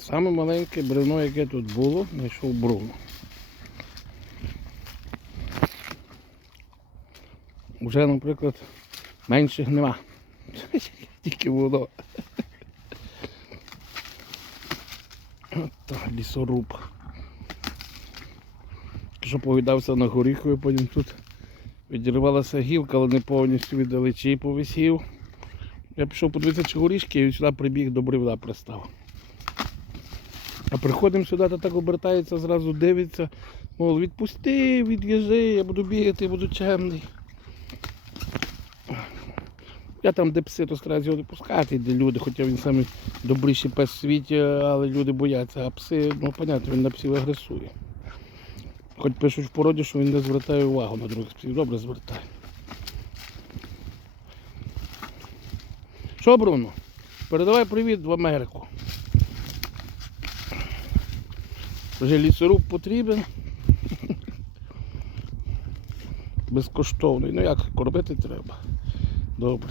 Саме маленьке бревно, яке тут було, знайшов Бруно. Уже, наприклад, менших нема. Тільки воно. От так, лісоруб. Що повідався на горіхові, потім тут відірвалася гілка, але не повністю віддалечі повисів. Я пішов подивитися, чи горішки, і сюди прибіг до бревна пристав. А приходимо сюди, то так обертається, зразу дивиться, мов, відпусти, від'їжджи, я буду бігати, буду чемний. Я там, де пси, то стараюся його не де люди, хоча він самий добріший пес в світі, але люди бояться, а пси, ну понятно, він на псів агресує. Хоч пишуть в породі, що він не звертає увагу на других псів, добре звертає. Що, Бруно? Передавай привіт в Америку. Вже лісоруб потрібен. Безкоштовний. Ну як, кормити треба. Добре.